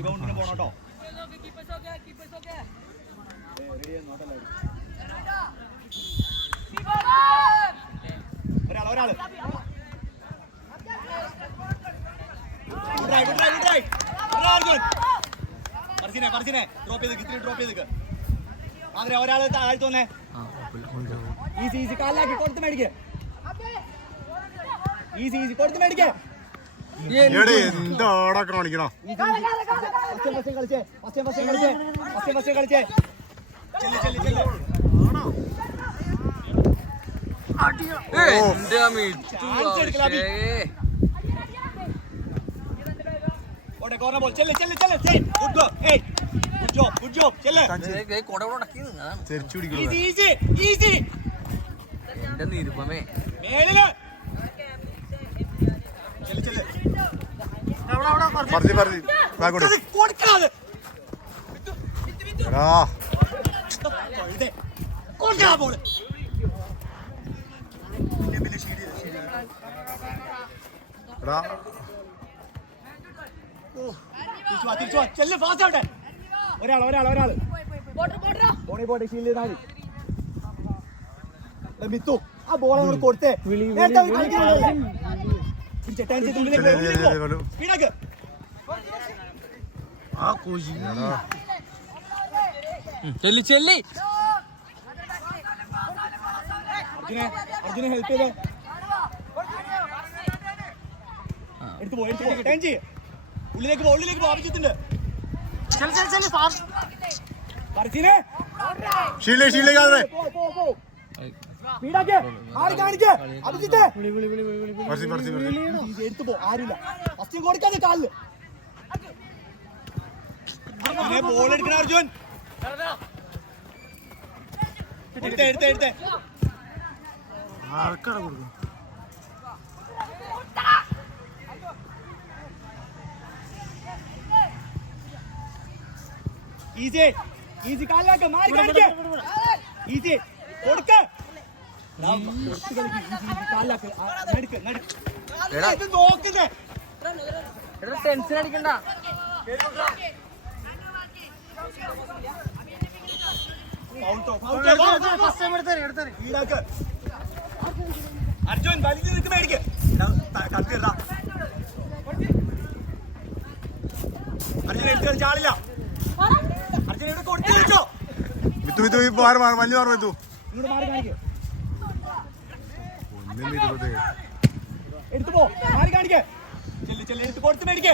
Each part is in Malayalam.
റീബൗണ്ടിന് പോണോട്ടോ. ഒരാള് ഡ്രോപ്പ് ചെയ്ത് അങ്ങനെ ഒരാള് താഴ്ത്തു വന്നേ. ഈസി കാലാക്കി കൊടുത്ത് മേടിക്കേ. ഈസി കൊടുത്ത് മേടിക്കേ. എന്താടാ കാണിക്കണോ? കളിച്ചേ നിരുപമേ ഒരാള് പോട്ടെ ഷീൽഡ് ചെയ്താൽ മിത്തു ആ ബോൾ അങ്ങോട്ട് കൊടുത്തേ. അർജുനെ ഹെൽപ്പ് ചെയ്തോ. എടുത്തു പോ ഉള്ളിലേക്ക് പോ ആവശ്യത്തിന്റെ എടുത്തു പോ. ആരില്ല ഫസ്റ്റ് കൊടുക്കാതെ കാലില് ബോൾ എടുക്കണ അർജുൻ. എടുത്തേ ഈസി കാലിലാക്ക മാറി കാണിക്ക. ഈസി കൊടുക്ക നോക്കുന്നേ. ടെൻഷൻ അടിക്കണ്ട. അർജുൻ വലിച്ചു നിൽക്ക് മേടിക്ക്. കത്തിടാ അർജുൻ എടുത്ത് കളിച്ച ആളില്ല. അർജുൻ ഇവിടെ കൊടുത്തു വെച്ചോ. ഇങ്ങോട്ട് മാറി കാണിക്ക്. എടുത്തു പോ മാറി കാണിക്ക്. എടുത്ത് കൊടുത്ത് മേടിക്ക്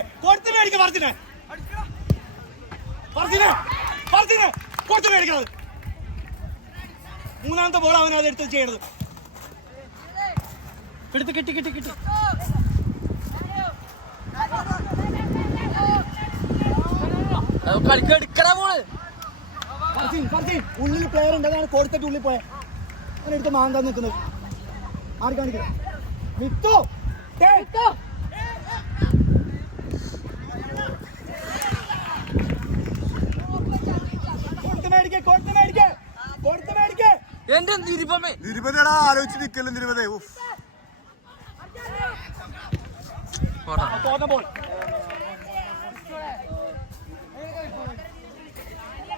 പറച്ചിനെ കൊടുത്ത് മേടിക്കണത്. മൂന്നാമത്തെ ബോൾ അവൻ അത് എടുത്ത് ചെയ്യണത്. എടുത്ത് കിട്ടി ഉള്ളിൽ പ്ലെയർ ഉണ്ട്. അതാണ് കൊടുത്തിട്ട് ഉള്ളിൽ പോയ അവനെടുത്ത് മാന്താൻ നിൽക്കുന്നത്. ആര് കാണിക്കണം മിത്തു കൊടുത്ത് മേടിക്കേ. എന്റെ നിരുപതടാ ആലോചിച്ച് നിൽക്കല്ലോ നിരുപതേ.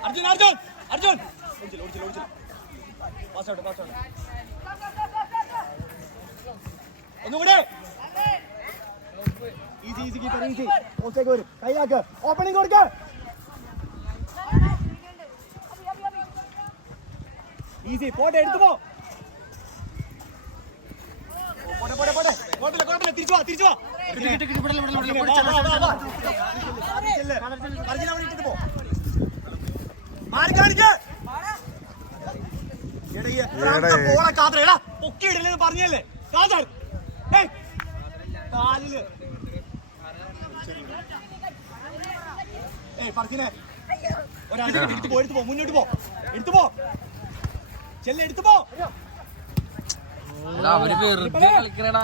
അർജുൻ ഒന്നുകൂടെ ഈസി വരും. കൈയാക്ക് ഓപ്പണിംഗ് കൊടുക്ക. ഈസി പോട്ടെ എടുത്തു പോ. തിരിച്ചു വാ. പൊക്കിയിടില്ലെന്ന് പറഞ്ഞല്ലേ കാതർ. കാലില് എടുത്തു പോ മുന്നോട്ട് പോ. എടുത്തു പോ. അവര് വെറുതെ കളിക്കണടാ.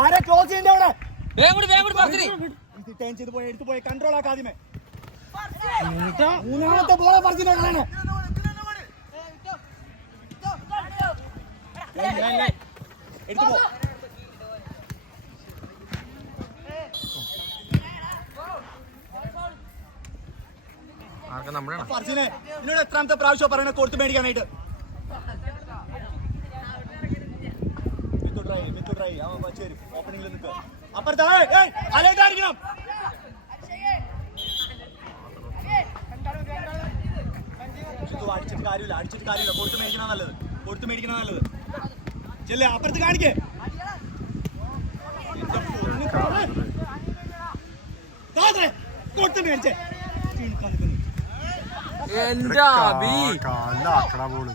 ആരെ ക്ലോസ് ചെയ്യണ്ടേ അവിടെ? എടുത്തു പോയി കൺട്രോൾ ആക്കാദ്യമേ. മൂന്നാമത്തെ ബോളെ പറഞ്ഞിട്ടാണ് എടുത്തു പോ. ആർക്കാ നമ്മളാണ് ഫർസിനെ എന്നോട് എത്രാമത്തെ പ്രാവശ്യം പറയണ കൊടുത്ത് മേടിക്കാനായിട്ട്. ഓപ്പണിംഗിൽ നിൽക്കുക. അപ്പുറത്ത് അലേട്ടായിരിക്കണം. അടിച്ചിട്ട് കാര്യമില്ല. കൊടുത്ത് മേടിക്കണ നല്ലത്. ചെല്ലേ അപ്പുറത്ത് കാണിക്കേ. കൊടുത്ത് മേടിച്ചേ. എന്താ ബി കാലാക്കട ബോള്.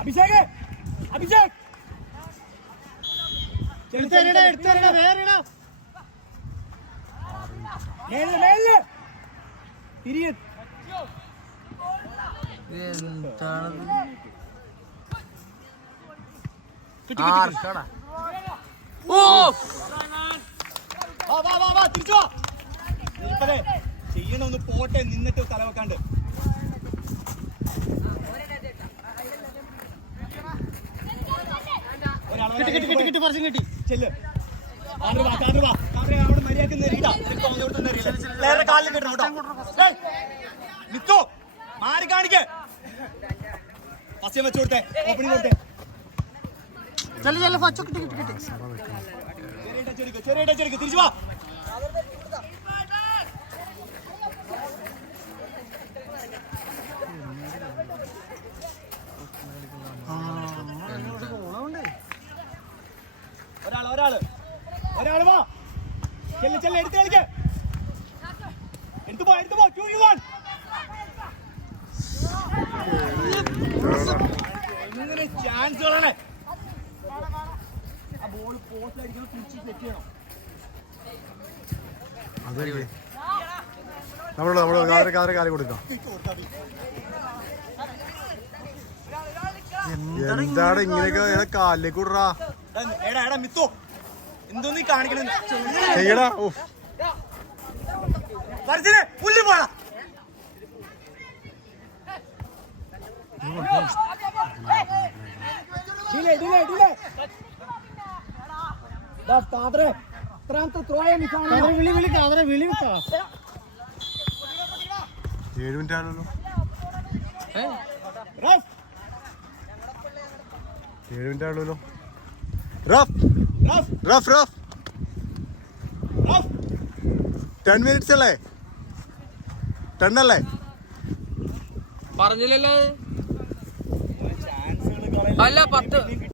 അഭിഷേക് തിരിയ എന്താണ് ഓ തിരിച്ചോ. ചെയ്യണൊന്ന് പോട്ടെ, നിന്നിട്ട് തലവെക്കാണ്ട്. കിട്ടി ചെല്ല്. അവിടെ മര്യാദക്ക് കാലിൽ കിട്ടണം കേട്ടോ. നിക്കോ മാറി കാണിക്കേ. ഫസ്റ്റ് വെച്ച് കൊടുത്തേ, ഓപ്പണിംഗ് കൊടുത്തേ. ചെറിയ ടച്ചെടുക്ക്. തിരിച്ചു വാ. ഒരാള് വാ. ചെല്ല് എടുത്ത് കളിക്ക്. എടുത്തു പോ 2-1. എങ്ങനെ ചാൻസുകളാണ്. ആ ബോൾ പോസ്റ്റിലടിക്കണം, തിരിച്ച് സെറ്റ് ചെയ്യണം. നമ്മള് കാര്യം കൊടുക്കാം. എന്താണ് ഇങ്ങനെയൊക്കെ കാലിലേക്ക് വിടറാ. എടാ മിത്തോ, എന്തോന്നീ കാണിക്കണ ചെയ്യടാ. പുല്ല് പോടാ. ഏഴ് മിനിറ്റ് ആണല്ലോ. 7 മിനിറ്റ് ആണല്ലോ. റഫ് 10 മിനിറ്റ്സ് അല്ലേ? 10 അല്ലേ? പറഞ്ഞില്ലല്ലോ. അല്ല 10.